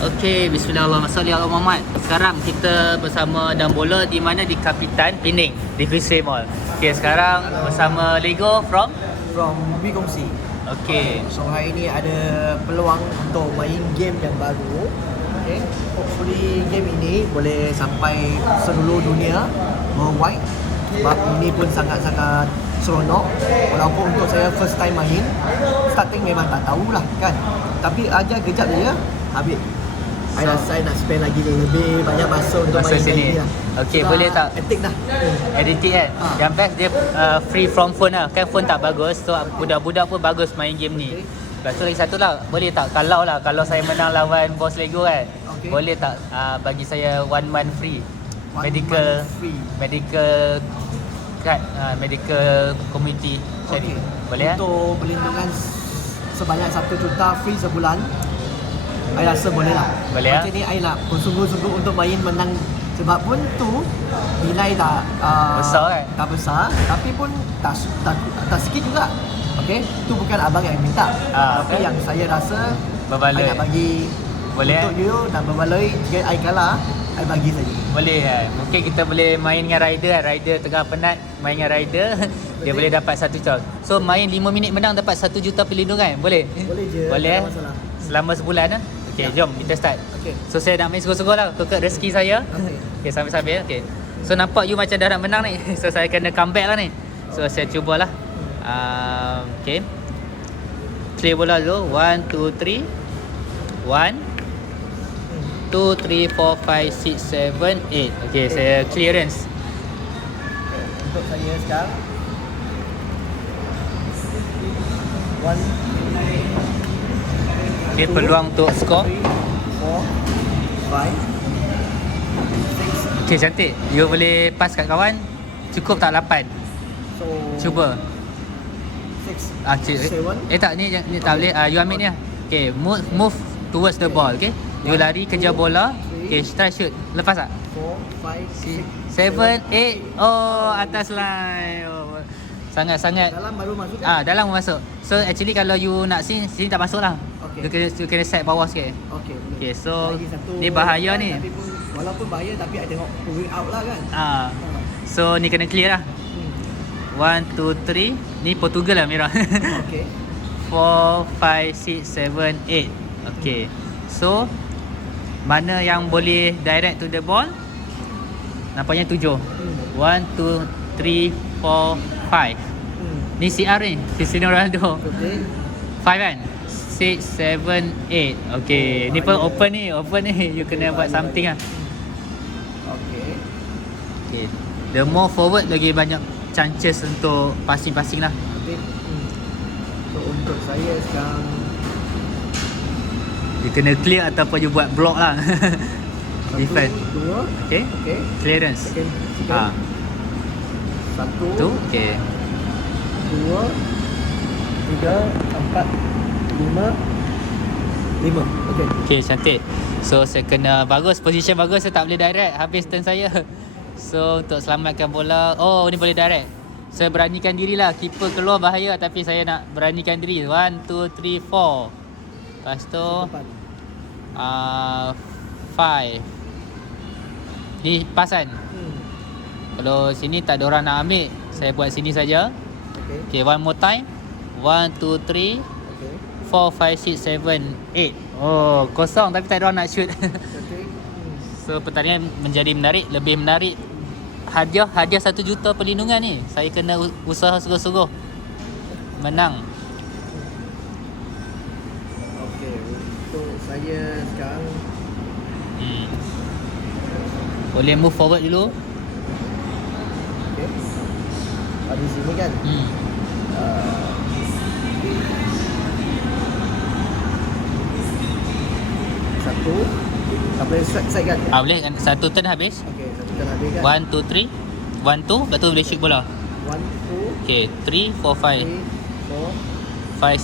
Okey, bismillahirrahmanirrahim. Sekarang kita bersama Dan Bola di mana di Kapitan Pening, di Fisri Mall. Okey, sekarang bersama Lego from Ubi Kongsi. Okey. So hari ni ada peluang untuk main game yang baru. Okay. Hopefully game ini boleh sampai seluruh dunia worldwide. Sebab ini pun sangat-sangat seronok. Walaupun untuk saya first time main, starting memang tak tahulah kan. Tapi aja kejap je habis. Saya rasa saya nak spend lagi lebih banyak masa untuk Masa main sini. lagi lah. Okey, boleh tak? Etik dah. Editing kan? Yang best dia free from phone lah. Kan phone tak bagus. So budak-budak pun bagus main game ni. Lepas tu lagi satu lah. Boleh tak kalau saya menang lawan Boss Lego kan? Okay. Boleh tak bagi saya 1 month free? Medical card, medical community sharing. Boleh untuk perlindungan sebanyak 1 juta free sebulan. Saya rasa boleh lah. Boleh macam ni saya nak bersungguh-sungguh untuk main menang. Sebab pun tu nilai tak besar kan? Tak besar, tapi pun tak sikit juga. Okey, tu bukan abang yang minta. Tapi yang saya rasa berbaloi. saya nak bagi boleh untuk you dan berbaloi. Jika saya kalah, saya bagi saja. Boleh kan? Mungkin kita boleh main dengan rider kan? Rider tengah penat, main dengan rider. Dia boleh dapat 1 juta. So main 5 minit menang dapat 1 juta perlindungan. Boleh? Boleh je. Boleh. Tak ada masalah. Selama sebulan lah. Okey, jom kita start. Okey. So saya nak main sungguh-sungguh lah. Kekek rezeki saya. Okey, sambil-sambil. Okey. So nampak you macam dah nak menang ni. So saya kena comeback lah ni. So saya cubalah. Okey. Clear bola dulu. 1, 2, 3. 1 2, 3, 4, 5, 6, 7, 8. Okay, saya clearance. Untuk saya sekarang 1, Okay, peluang untuk skor. 3, 4, 5, 6. Okay, cantik. You boleh pass kat kawan. Cukup tak 8? So Cuba. 6, 7. Tak, ni tak boleh. You ambil ni lah. Okay, move towards the ball. Okay, you lari kejar bola. Okay, try shoot. Lepas tak? 4, 5, 7, 8. Oh, atas line. Oh, sangat-sangat. Dalam baru masuk kan? Dalam masuk. So actually kalau you nak sini tak masuk lah. Okay. You kena set bawah sikit. Okay, boleh. Okay, so Lagi satu ni bahaya ni. Tapi pun, walaupun bahaya tapi ada going out lah kan. So ni kena clear lah. 1, 2, 3. Ni Portugal lah merah. Okay. 4, 5, 6, 7, 8. Okay. So mana yang boleh direct to the ball? Nampaknya 7. 1, 2, 3, 4, 5. Ni CR ni, Cristiano Ronaldo. Okay. 5 kan? 6, 7, 8. Okay, ni pun open ni. You kena buat something lah. Okay. Okay. The more forward lagi banyak chances untuk passing-passing lah. Okay. So untuk saya sekarang You kena clear ataupun you buat block lah. 1, Defend. 2. Okay. Okay. Clearance. Second. 1, 2. Okay. 2, 3, 4, 5. Okay. Okay, cantik. So saya kena bagus, position bagus. Saya tak boleh direct. Habis turn saya. So untuk selamatkan bola, oh ni boleh direct. Saya beranikan diri lah. Keeper keluar bahaya, tapi saya nak beranikan diri. 1, 2, 3, 4. Lepas tu 5. Ni pass kan? Kalau sini tak ada orang nak ambil, saya buat sini saja. Okay, one more time. 1, 2, 3, 4, 5, 6, 7, 8. Oh, kosong tapi tak ada orang nak shoot. So pertandingan menjadi menarik, lebih menarik. Hadiah 1 juta perlindungan ni. Saya kena usaha sungguh-sungguh menang. Okay, untuk saya sekarang boleh move forward dulu. okay. Di sini kan. Satu. Tak boleh side kan? Boleh kan? Satu turn habis. Okay, satu kan habis kan? 1, 2, 3. 1, 2. Lepas tu boleh shoot bola. 1, 2, Okay, 3, 4, 5. 5, 5,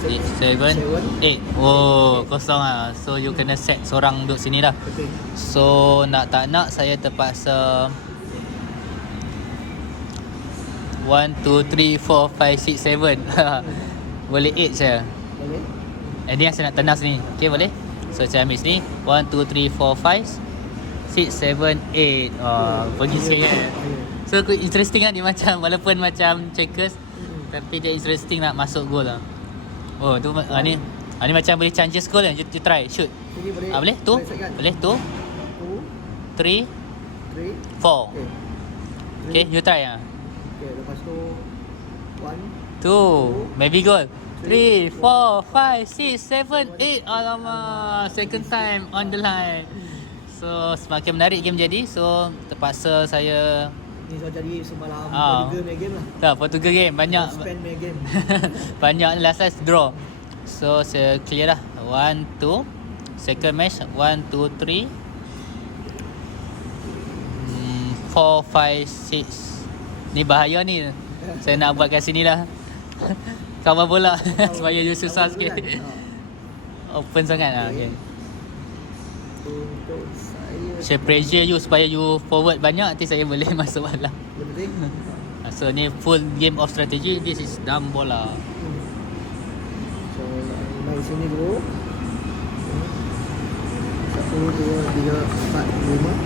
6, 7, 8. Oh, kosong lah. So you kena set seorang duduk sini lah. Betul. So nak tak nak saya terpaksa 1, 2, 3, 4, 5, 6, 7. Boleh 8 saya. Boleh? Ini yang saya nak tendang sini. Okay, boleh? So saya ambil sini 1, 2, 3, 4, 5 6, 7, 8. Pergi sikit kan. So interesting kan, dia macam walaupun macam checkers, tapi dia interesting nak masuk goal lah. Oh tu ni macam boleh chances goal kan. You try shoot. Ini boleh. Boleh tu? Boleh tu? 2, 3, 3. 4. Okay, you try ah. Okay, lepas tu 1, 2, maybe goal. 3, 4, 5, 6, 7, 8. Alamak, second time on the line. So semakin menarik game jadi. So terpaksa saya ni so jadi semalam Portugal punya game lah. Tak, Portugal game banyak. Spain punya game. Banyak last time draw. So saya clear lah. 1, 2. Second match 1, 2, 3, 4, 5, 6. Ni bahaya ni. Saya nak buat kat sini lah. Cover bola supaya you susah sikit. Open sangat lah. Okay. Untuk Saya pressure you supaya you forward banyak, nanti saya boleh masuk bola. yang penting So ni full game of strategy. This is dumb bola. so main sini dulu. 1, 2, 3,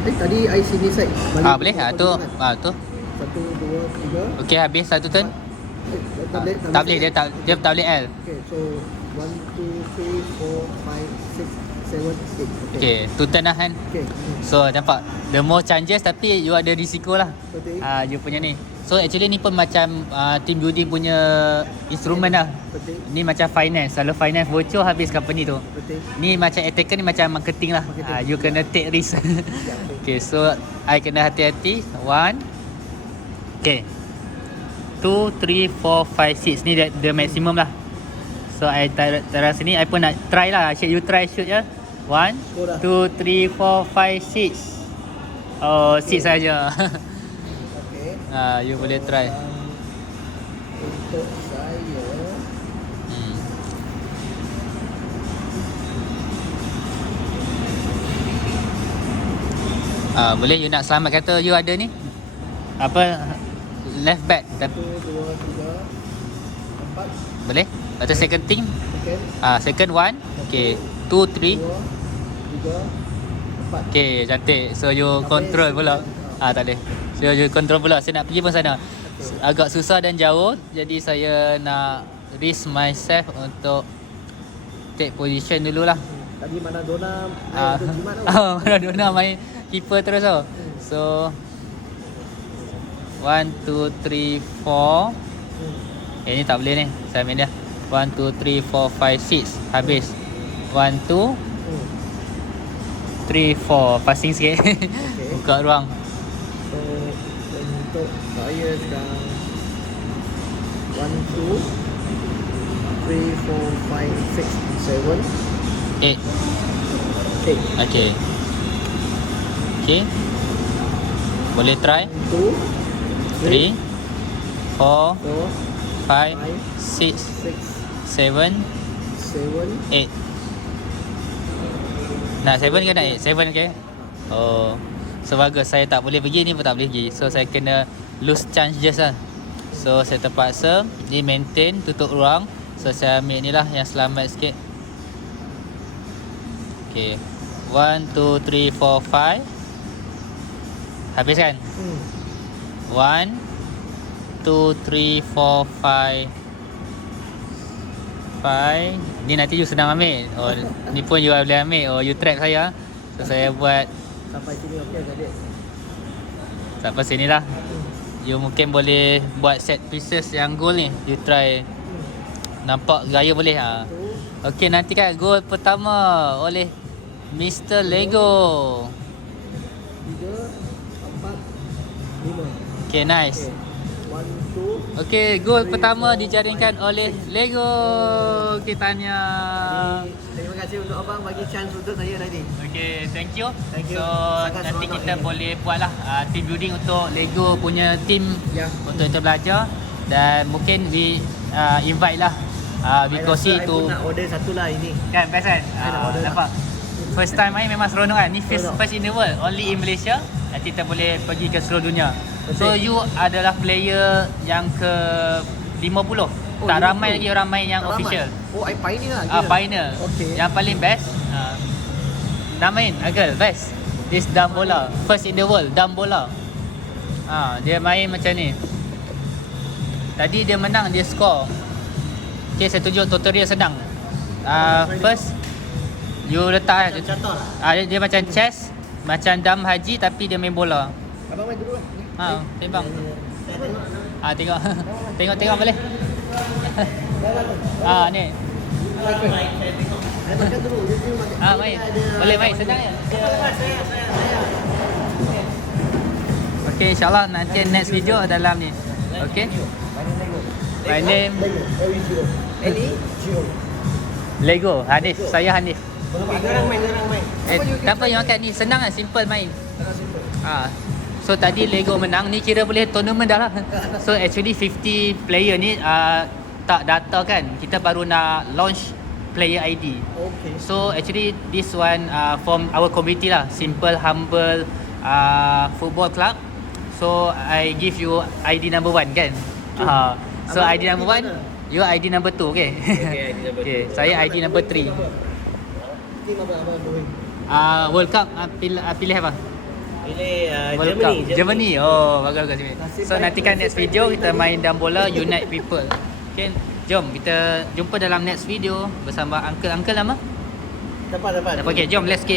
4, 5. Tadi I sini side balik. Boleh? Tu. Tu. 1, 2, 3. Okey, habis satu turn. Tablet Tak boleh, dia tak boleh L. Okay, so 1, 2, 3, 4, 5, 6, 7, 8. Okay, two turn lah kan. Okay. So nampak, the more chances tapi you ada risiko lah. Betul. You punya ni. So actually ni pun macam team building punya instrument lah. Betul. Ni macam finance. Kalau finance bocor habis company tu. Betul. Ni macam attacker ni macam marketing lah. Marketing. You kena take risk. Okay, so I kena hati-hati. 1. Okay. 2, 3, 4, 5, 6. Ni the maximum lah. So I taruh sini. I pun nak try lah. You try shoot ya. 1, 2, 3, 4, 5, 6. Oh, 6 saja. Okay. You boleh try. Untuk saya Boleh you nak selamat kata you ada ni apa left back 1, 2, 3, 4. boleh atau second team Okay. second one okay 2, 3 2, 3, 4. okay cantik so you control pula tak boleh so you control pula saya nak pergi pun sana agak susah dan jauh jadi saya nak risk myself untuk take position dululah. Tadi Maradona main untuk jimat tau. Maradona main keeper terus tau. So 1, 2, 3, 4. Ni tak boleh ni. Saya ambil dia. 1, 2, 3, 4, 5, 6. Habis. 1, 2, 3, 4. Passing sikit. Buka ruang. So untuk saya sekarang 1, 2, 3, 4, 5, 6, 7, 8. 8. Okay. Okay. Boleh try. 2, 3, 4, 4, 5, 6, 6, 7, 7. 8. Nak 7 ke nak 8? 7 okay. Oh. So bagus. Saya tak boleh pergi ni pun tak boleh pergi. So saya kena lose chance just lah. So saya terpaksa ni maintain tutup ruang. So saya ambil ni lah yang selamat sikit. Okay. 1, 2, 3, 4, 5. Habis kan? 1, 2, 3, 4, 5. Ni nanti you senang ambil. Oh, ni pun you boleh ambil. Oh, you trap saya. So saya buat Sampai sini okey tadi. sampai sini lah. You mungkin boleh buat set pieces yang goal ni. You try. Nampak gaya boleh ha. Okey, nanti kan gol pertama oleh Mr. Lego. 3, 4, 5. Okay, nice. 1, 2. Okey, gol pertama dijaringkan oleh Lego. Kita tanya. Terima kasih untuk abang bagi chance untuk saya tadi. Okey, thank you. Thank you. So, Sangat nanti seronok kita ini. boleh buatlah team building untuk Lego punya team Ya. untuk kita belajar dan mungkin we invite lah Vikosi I tu pun nak order satu lah ini. kan best kan? nak order Nampak? First time main memang seronok kan? Ni Seronok. first in the world, only in Malaysia. Nanti kita boleh pergi ke seluruh dunia. So Betul. you adalah player yang ke 50 Tak ramai lagi orang main yang Tak ramai. official. Oh, I pioneer lah. Pioneer. Okay. Yang paling best. Nak main Agil best. This dumb bola. First in the world dumb bola. Dia main macam ni. Tadi dia menang, dia score. Okay, saya tunjuk tutorial senang. First you letak Contoh dia macam chess, macam dam haji tapi dia main bola. Abang main dulu lah. Tembang. Tengok. Tengok boleh. Ni. Makan dulu. Main. Boleh main senang je. Okay, insyaAllah nanti next video dalam ni. Okay. My name Lego. Hanif. Saya Hanif. Garang main. Tak apa yang makan ni. Senang lah. Simple main. So tadi Lego menang. Ni kira boleh tournament dah lah. So actually 50 player ni tak data kan. Kita baru nak launch player ID. Okay. So actually this one from our community lah. Simple Humble Football Club. So I give you ID number 1 kan. So ID number 1, you ID number 2, okay? Okay, ID number Okay, saya ID number 3. Team abang going. World Cup pilih apa? Pilih World Cup Germany. Oh, bagus. So nantikan next video kita main dalam bola Unite People. Okay, jom kita jumpa dalam next video bersama uncle nama. Dapat. Okay, jom let's get